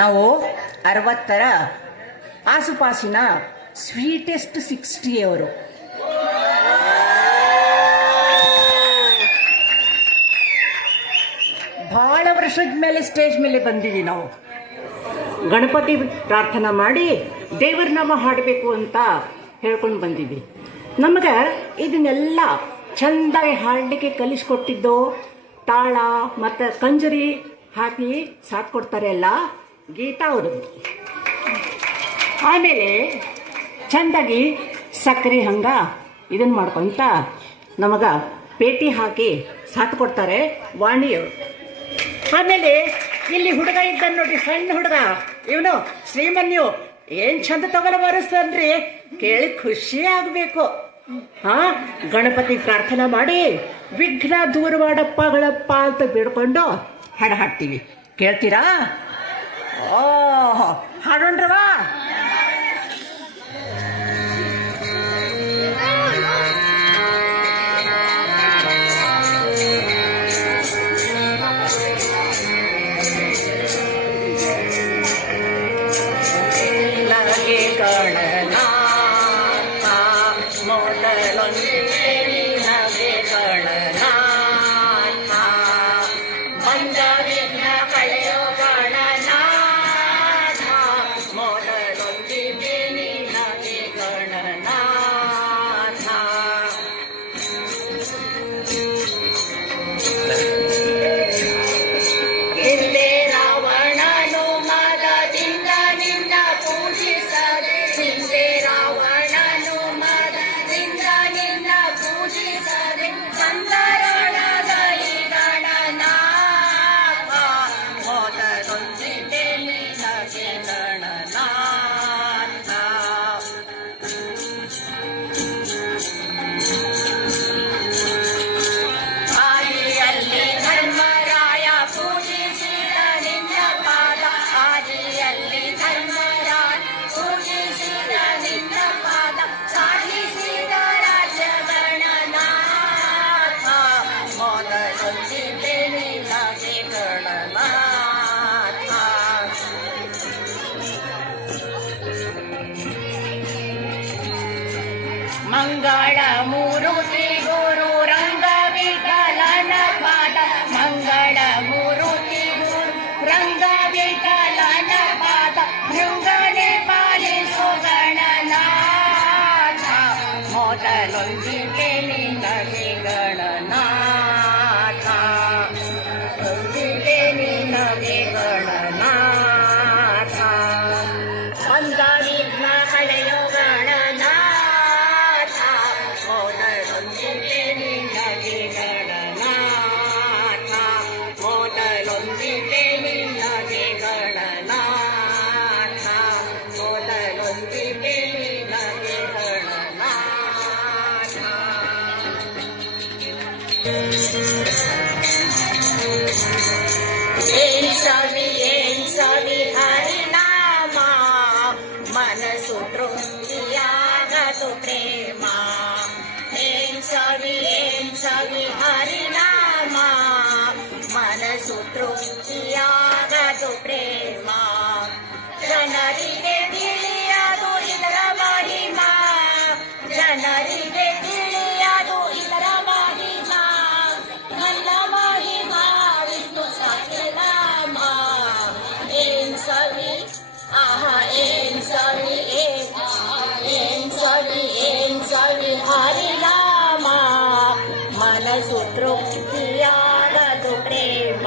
ನಾವು 60ರ ಆಸುಪಾಸಿನ ಸ್ವೀಟೆಸ್ಟ್ 60 ಅವರು. ಬಹಳ ವರ್ಷದ ಮೇಲೆ ಸ್ಟೇಜ್ ಮೇಲೆ ಬಂದಿದ್ದೀವಿ ನಾವು. ಗಣಪತಿ ಪ್ರಾರ್ಥನಾ ಮಾಡಿ ದೇವರ ನಾಮ ಹಾಡಬೇಕು ಅಂತ ಹೇಳ್ಕೊಂಡು ಬಂದಿದ್ವಿ. ನಮಗೆ ಇದನ್ನೆಲ್ಲ ಚೆಂದಾಗಿ ಹಾಡಲಿಕ್ಕೆ ಕಲಿಸ್ಕೊಟ್ಟಿದ್ದು ತಾಳ ಮತ್ತು ಕಂಜರಿ ಹಾಕಿ ಸಾಥ್ ಕೊಡ್ತಾರೆ ಎಲ್ಲ ಗೀತಾ ಅವರು. ಆಮೇಲೆ ಚೆಂದಾಗಿ ಸಕ್ಕರೆ ಹಂಗ ಇದನ್ನು ಮಾಡ್ಕೊಂತ ನಮಗೆ ಪೇಟಿ ಹಾಕಿ ಸಾಥ್ ಕೊಡ್ತಾರೆ ವಾಣಿಯವರು. ಆಮೇಲೆ ಇಲ್ಲಿ ಹುಡುಗ ಇದ್ದ ನೋಡಿ, ಸಣ್ಣ ಹುಡುಗ, ಇವನು ಶ್ರೀಮನ್ಯು ಏನು ಚಂದ ತಗೊಳ ಬರೆಸ್ತನ್ರಿ, ಕೇಳಿ ಖುಷಿ ಆಗಬೇಕು. ಗಣಪತಿ ಪ್ರಾರ್ಥನಾ ಮಾಡಿ ವಿಘ್ನ ದೂರ ಮಾಡಪ್ಪಗಳಪ್ಪ ಅಂತ ಬಿಡ್ಕೊಂಡು ಹಾಡು ಹಾಡ್ತೀವಿ. ಕೇಳ್ತೀರಾ? ಹಾಡೋಣ್ರವಾ? ಮಂಗಳ ಮೂರುತಿ ಗುರು ರಂಗ ವಿಠಲನ ಪಾದ, ಮಂಗಳ ಮೂರುತಿ ಗುರು ರಂಗ ವಿಠಲನ ಪಾದ, ಭೃಂಗನೆ ಪಾಲಿಸು ಗಣನಾಥ, ಮೊದಲೊಂದಿಗೆ ನಿನಗೆ ಗಣನಾಥ, ಒಂದಿಗೆ ನಿನಗೆ ಗಣನಾಥ, ಬಂದ ವಿಘ್ನ ಕಳೆಯೋ ಗಣನಾಥ, ಮೊದಲೊಂದಿಗೆ ನಿನಗೆ ಗಣನಾಥ, ಮೊದಲೊಂದಿಗೆ ನಿನಗೆ ಗಣನಾಥ, ಮೊದಲೊಂದಿಗೆ ನಿನಗೆ ಗಣನಾಥ. ಏನ್ ಸವಿ ಹರಿನಾಮ, ಮನಸ್ಸು ತೃಪ್ತಿಯಾಗದು ಪ್ರೇಮ. ಏನ್ ಸವಿ ಹರಿನಾಮ, ಮನಸ್ಸು ತೃಪ್ತಿಯಾಗದು ಪ್ರೇಮ. ಜನರಿಗೆ ತಿಳಿಯದು ಇದರ ಮಹಿಮಾ, ಜನರಿಗೆ ತಿಳಿಯದು ಇದರ ಮಹಿಮಾ, ನನ್ನ ಮಹಿಮಾ ವಿಷ್ಣು ಸಹಸ್ರನಾಮ. ಏನ್ ಸವಿ ಏನ್ ಸವಿ ಹರಿನಾಮ, ಮನಸ್ಸು ತೃಪ್ತಿಯಾಗದು ಪ್ರೇಮ.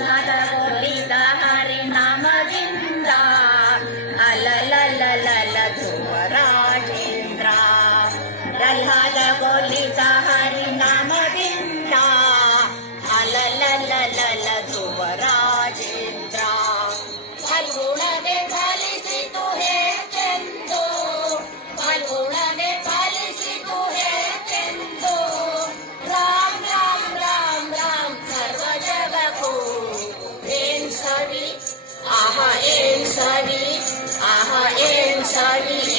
ನಾದಗೊಳಿದ ಹರಿನಾಮದಿಂದ ಅಲಲಲಲಲ ಧ್ರುವ ರಾಜೇಂದ್ರ, ಪ್ರಹ್ಲಾದಗೊಳಿದ ಹರಿನಾಮದಿಂದ ಅಲಲಲಲಲ ಧ್ರುವ ರಾಜೇಂದ್ರ. ಫಲ್ಗುಣನೆ ಫಲಿಸಿತು ಹೆಚ್ಚೆಂದು, ಫಲ್ಗುಣನೆ ಫಲಿಸಿತು ಹೆಚ್ಚೆಂದು, ರಾಮ್ ರಾಮ್ ರಾಮ್ ರಾಮ್ ಸರ್ವ ಜಗಕ್ಕೂ. ಏನ್ ಸವಿ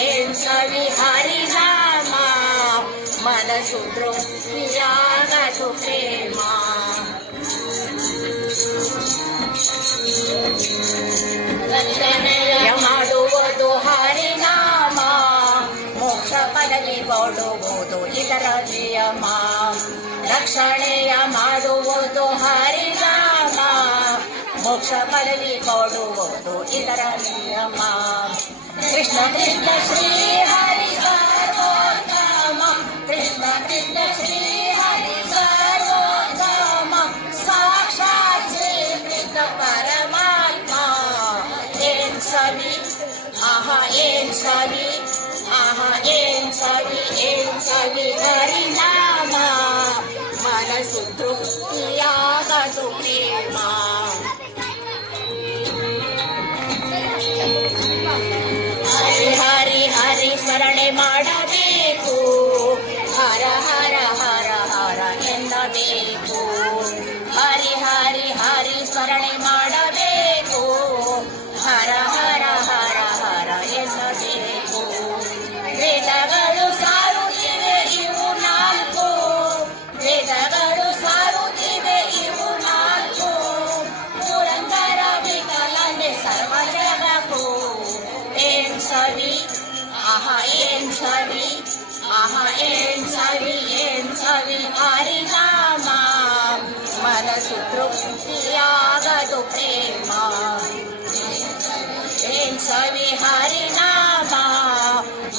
ಏನ್ ಸವಿ ಹರಿನಾಮ, ಮನಸ್ಸು ತೃಪ್ತಿಯಾಗದು ಪ್ರೇಮ. ರಕ್ಷಣೆಯ ಮಾಡುವುದು ಹರಿನಾಮ, ಮೋಕ್ಷ ಪದವಿ ಕೊಡುವುದು ಇದರ ನಿಯಮ. ಕೃಷ್ಣ ಕೃಷ್ಣ ಶ್ರೀ ಹರಿ ಸರ್ವೋತ್ತಮ, ಕೃಷ್ಣ ಕೃಷ್ಣ ಶ್ರೀ ಹರಿ ಸರ್ವೋತ್ತಮ, ಸಾಕ್ಷಾತ್ ಶ್ರೀ ಕೃಷ್ಣ ಪರಮಾತ್ಮ. ಏನ್ ಸವಿ ಆಹಾ ಏನ್ ಸವಿ, ಆಹಾ ಏನ್ ಸವಿ, ಏನ್ ಸವಿ ಹರಿನಾಮ, ಮನಸ್ಸು ತೃಪ್ತಿಯಾಗದು ಪ್ರೇಮ. ಹರಿ ಹರಿ ಹರಿ ಸ್ಮರಣೆ ಮಾಡಬೇಕು, ಹರ ಹರ ಹರ ಹರ ಎನ್ನಬೇಕು. ಹರಿ ಹರಿ ಹರಿ ಸ್ಮರಣೆ ಮಾಡಬೇಕು, ಹರ ಹರ ಹರ ಹರ ಎನ್ನಬೇಕು. ವೇದಗಳು ಸಾರುತ್ತಿವೆ ಇವು ನಾಲ್ಕು, ವೇದಗಳು ಸಾರುತ್ತಿವೆ ಇವು ನಾಲ್ಕು, ಪುರಂದರ ವಿಠಲನೆ ಸರ್ವ ಜಗಕ್ಕೂ. ಏನ್ ಸವಿ ಆಹಾ ಏನ್ ಸವಿ, ಆಹಾ ಏನ್ ಸವಿ, ಏನ್ ಸವಿ ಹರಿನಾಮ, ಮನಸ್ಸು ತೃಪ್ತಿಯಾಗದು ಪ್ರೇಮ. ಏನ್ ಸವಿ ಹರಿನಾಮ,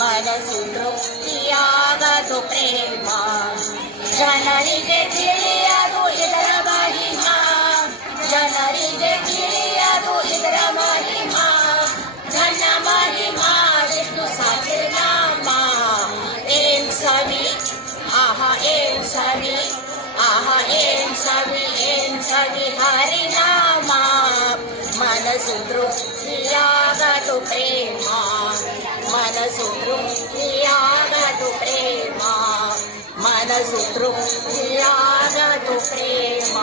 ಮನಸ್ಸು ತೃಪ್ತಿಯಾಗದು ಪ್ರೇಮ. ಜನರಿಗೆ ತಿಳಿಯದು ಇದರ ಮಹಿಮಾ, ಜನರಿಗೆ ತಿಳಿಯದು ಇದರ ಮಹಿಮಾ. ಘನ ಮಹಿಮಾ ವಿಷ್ಣು ಸಹಸ್ರನಾಮ. ಏನ್ ಸವಿ ಆಹಾ ಏನ್ ಸವಿ, ಆಹಾ ಏನ್ ಸವಿ, ಏನ್ ಸವಿ ಹರಿನಾಮ, ಮನಸ್ಸು ತೃಪ್ತಿಯಾಗದು ಪ್ರೇಮ, ಮನಸ್ಸು ತೃಪ್ತಿಯಾಗದು ಪ್ರೇಮ, ಮನಸ್ಸು ತೃಪ್ತಿಯಾಗದು ಪ್ರೇಮ.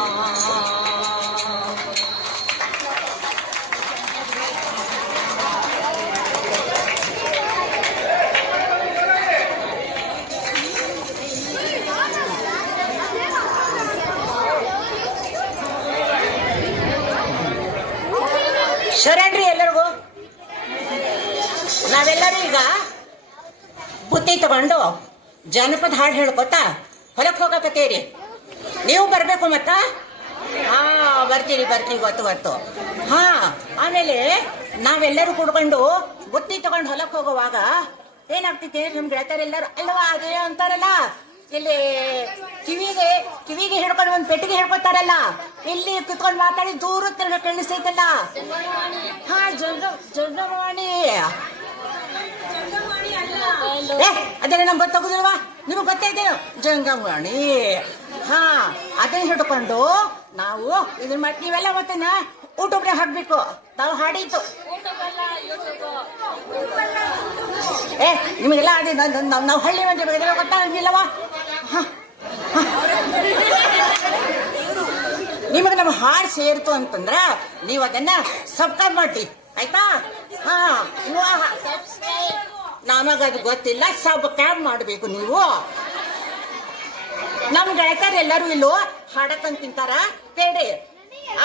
ಶರಣ್ರಿ ಎಲ್ಲರಿಗೂ. ನಾವೆಲ್ಲರೂ ಈಗ ಬುತ್ತಿ ತಗೊಂಡು ಜನಪದ ಹಾಡು ಹೇಳ್ಕೊತಾ ಹೊಲಕ್ಕೆ ಹೋಗಕತ್ತೀರಿ. ನೀವು ಬರ್ಬೇಕು ಮತ್ತ? ಹಾ ಬರ್ತೀರಿ ಬರ್ತೀರಿ, ಗೊತ್ತು. ಹಾ ಆಮೇಲೆ ನಾವೆಲ್ಲರೂ ಕುಡ್ಕೊಂಡು ಬುತ್ತಿ ತಗೊಂಡು ಹೊಲಕ್ಕೆ ಹೋಗುವಾಗ ಏನಾಗ್ತೈತಿ, ನಮ್ ಗೆಳತರೆಲ್ಲರೂ ಅಲ್ವಾ ಅದೇ ಅಂತಾರಲ್ಲ, ಇಲ್ಲಿ ಕಿವಿಗೆ ಹಿಡ್ಕೊಂಡು ಒಂದು ಪೆಟ್ಟಿಗೆ ಹಿಡ್ಕೊತಾರಲ್ಲ, ಇಲ್ಲಿ ಕುತ್ಕೊಂಡು ಮಾತಾಡಿ ದೂರ ಕೇಳಿಸ್ತೈತಲ್ಲ. ಹಾ ಜಂಗಮವಾಣಿ ಅದನ್ನ ನಮ್ಗೆ ಗೊತ್ತಾಗುದಿಲ್ವಾ? ನಿಮಗ್ ಗೊತ್ತೈತೇನು ಜಂಗಮವಾಣಿ? ಹಾ ಅದನ್ನ ಹಿಡ್ಕೊಂಡು ನಾವು ಇದನ್ನ ಮಾಡಿ ನೀವೆಲ್ಲ ಮತ್ತೆ ಯೂಟ್ಯೂಬ್ಗೆ ಹಾಕ್ಬೇಕು. ನಾವು ಹಾಡಿತ್ತು ನಿಮಗೆಲ್ಲ ಅದೇ ನಾವು ಹಳ್ಳಿ ಮಂದಿ ಬಗ್ಗೆ ಗೊತ್ತಾಗಿಲ್ಲವಾ? ನಿಮಗೆ ನಮ್ಮ ಹಾಡು ಸೇರ್ತು ಅಂತಂದ್ರ ನೀವು ಅದನ್ನ ಸಬ್ಸ್ಕ್ರೈಬ್ ಮಾಡಿ ಆಯ್ತಾ? ಹಾ ನಮಗದು ಗೊತ್ತಿಲ್ಲ, ಸಬ್ಸ್ಕ್ರೈಬ್ ಮಾಡಬೇಕು ನೀವು. ನಮ್ ಗೆಳತರೆಲ್ಲರೂ ಇಲ್ಲೋ ಹಾಡಕಂತ ತಿಂತಾರ. ಪೇಡೆ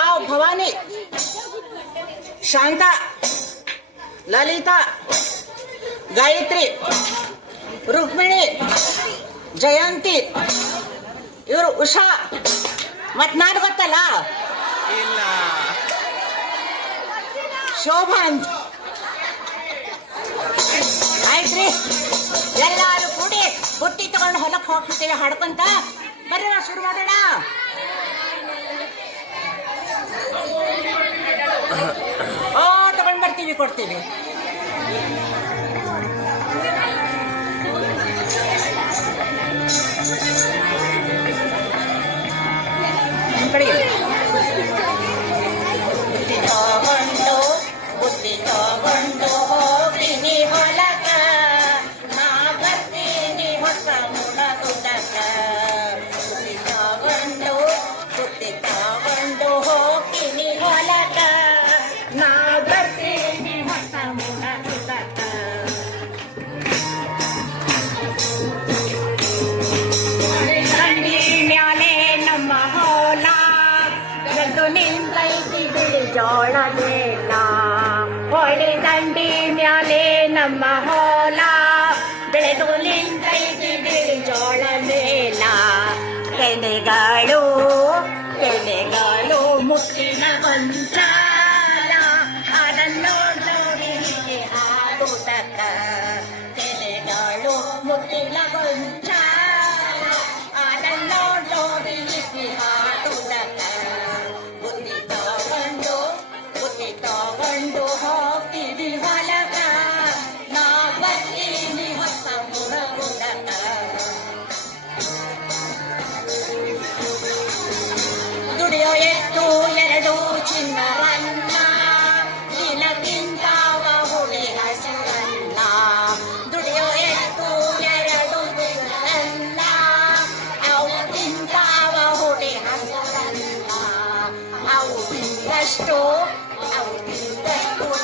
ಆ ಭವಾನಿ, ಶಾಂತ, ಲಲಿತಾ, ಗಾಯತ್ರಿ, ರುಕ್ಮಿಣಿ, ಜಯಂತಿ, ಇವರು ಉಷಾ, ಮತ್ ನಾನು ಗೊತ್ತಲ್ಲ ಇಲ್ಲ ಶೋಭಾ ಅಂತ. ಆಯ್ತ್ರಿ, ಎಲ್ಲಾರು ಕೂಡಿ ಬುಟ್ಟಿ ತಗೊಂಡು ಹೊಲಕ್ಕೆ ಹೋಗ್ಬಿಡ್ತೇವೆ ಹಾಡ್ಕೊಂತ. ಬರ್ರಿ ಶುರು ಮಾಡೋಣ. ತಗೊಂಡ್ ಬರ್ತೀವಿ, ಕೊಡ್ತೀವಿ. ಬುತ್ತಿ ತಗೊಂಡು ಹೋಗ್ತೀನಿ ಹೊಲಕ, ನಾ ಬರ್ತೀನಿ ಹೊಸ ಮುಡಗುದಕ. ಬುತ್ತಿ ತಗೊಂಡು ಹೋಗ್ತೀನಿ ಹೊಲಕ, ನಾ ಬರ್ತೀನಿ ಹೊಸ ಮುಡಗುದಕ. ಮ್ಯಾಲೆ ನಮ್ಮ ಹೊಲ ಬೆಳೆದು ನಿಂತೈತಿ ಬಿಳಿ ಜೋಳದೇನ. ಹೊಳೆ ದಂಡಿ ಮ್ಯಾಲೆ ನಮ್ಮ ಹೊಲ ಬೆಳೆದು ನಿಂತೈತಿ ಬಿಳಿ ಜೋಳದೇನ. ತೆನೆಗಳು ತೆನೆಗಳು ಮುತ್ತಿನ ಗೊಂಚಾಲ ಅದನ್ನು ನೋಡಿ ಹಾಡುತ್ತಕ್ಕ ತೆನೆಗಳು ಮುತ್ತಿನ ಗೊಂಚಾಲ ಅದನ್ನು ನೋಡಿ ಹಾಡುತ್ತಕ್ಕ ಬುದ್ಧಿ ತಗೊಂಡು ಹೋಗ್ತೀವಿ ಹೊಲಕ ನಾ ಬರ್ತೀನಿ ಹೊಸ ಮುರಗುಡಕ ದುಡಿಯೋ ಎತ್ತು ಎರಡು ಚಿನ್ನರನ್ನ ದಿನಕ್ಕಿಂತಾವ ಹುಳಿ ಹಸುರನ್ನ ದುಡಿಯೋ ಎತ್ತು ಎರಡು ಚಿನ್ನರನ್ನ ಅವು ತಿಂತಾವ ಹುಳಿ ಹಸುರನ್ನ ಅವು ತಿಂದಷ್ಟು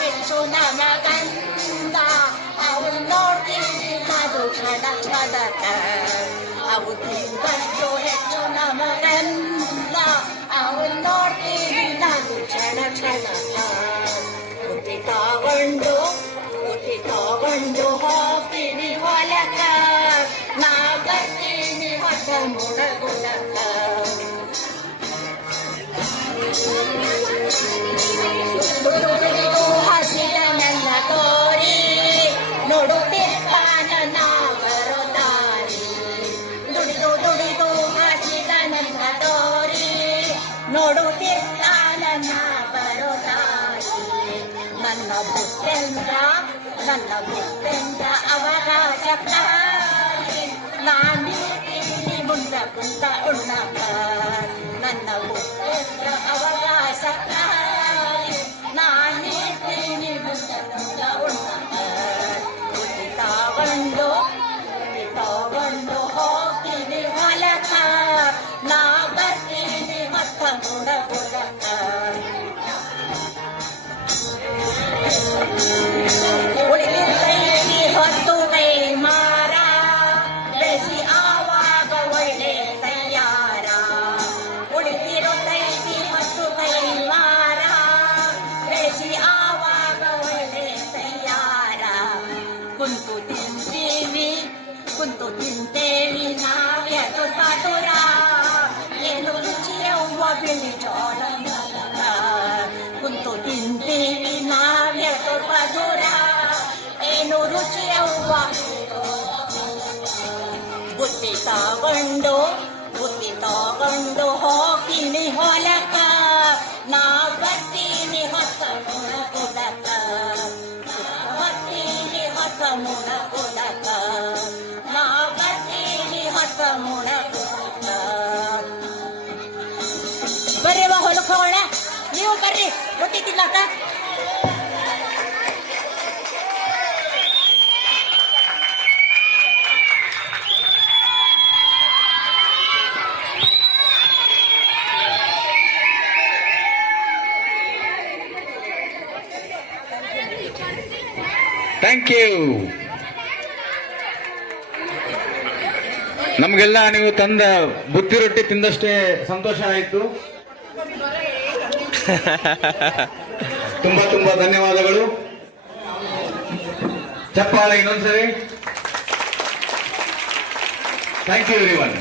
ಹೆಚ್ಚು ನಮಗಂದ ಅವು ನೋಡ್ತೀವಿ ಅದು ಕ್ಷಣ ಕ್ಷಣಕ ಅವು ತಿಂದಷ್ಟು ಹೆಚ್ಚು ನಮಗಂದ ಅವು ನೋಡ್ತೀವಿ ಅದು ಕ್ಷಣ ಕ್ಷಣಕ ಬುದ್ಧಿ ತಗೊಂಡು ಹೋಗ್ತೀನಿ ಹೊಲಕ ನಾ ಬರ್ತೀನಿ ಹೊಸ ಮುಡಗುಡಕ ಹಸಿದ ನನ್ನ ತೋರಿ ನೋಡುತ್ತಿರ್ತಾನ ನಾ ಬರೋ ದಾರಿ ದುಡಿದು ಹಸಿದ ನನ್ನ ತೋರಿ ನೋಡುತ್ತಿರ್ತಾನ ನಾ ಬರೋ ದಾರಿ ನನ್ನ ಬಿಟ್ಟೆಂದ್ರ ಅವಕಾಶ ನಾನೀರ್ತೀನಿ ಮುಂದ ಕುಂತ ಉಣ್ಣಕ ನನ್ನ ಬಿಟ್ಟೆಂದ್ರ ಅವಕಾಶ ನಾನೀರ್ತೀನಿ ಮುಂದ ಕುಂತ ಉಣ್ಣಕ ತಗೊಂಡು ಹೋಗ್ತೀನಿ ಹೊಲಕ ನಾ ಬರ್ತೀನಿ ಮತ್ತ ಮುಡಗುಡಕ ಉಳಿದೈತಿ ಹೊತ್ತು ಕೈ ಮಾರ ಬೆಸಿ ಆವಾಗ ಒಳ್ಳೆ ತಯಾರ ಉಳಿದಿರುತ್ತೈತಿ ಹೊತ್ತು ಕೈ ಮಾರ ಬೆಸಿ ಆವಾಗ ಒಳ್ಳೆ ತಯಾರ ಕುಂತು ತಿಂತೇವಿ ನಾವ್ಯದು ಸಾಧುರ ಏನು ರುಚಿಯವ್ವ ಬಿಳಿ ಜೋಳ ಕುಂತು ತಿಂತೇವಿ ನಾವ್ಯದು ಮಧುರ ಏನು ರುಚಿಯವ್ವ ಬುದ್ಧಿ ತಗೊಂಡು ಹೋಗ್ತೀನಿ ಹೊಲಕ ನಾ ಬರ್ತೀನಿ ಹೊಸ ಮುಡಗುಡಕ ಬರ್ತೀನಿ ಹೊಸ ಮುಡಗುಡಕ ನಾ ಬರ್ತೀನಿ ಹೊಸ ಮುಡಗುಡಕ ಬರ್ರಿ ಹೊಲಕ್ಕೆ ಹೋಗೋಣ ನೀವು ಬರ್ರಿ ರೊಟ್ಟಿ ತಿನ್ನಕ ಥ್ಯಾಂಕ್ ಯು. ನಮಗೆಲ್ಲ ನೀವು ತಂದ ಬುತ್ತಿ ರೊಟ್ಟಿ ತಿಂದಷ್ಟೇ ಸಂತೋಷ ಆಯಿತು. ತುಂಬಾ ಧನ್ಯವಾದಗಳು. ಚಪ್ಪಾಳೆ ಇನ್ನೊಂದ್ಸರಿ. Thank you everyone.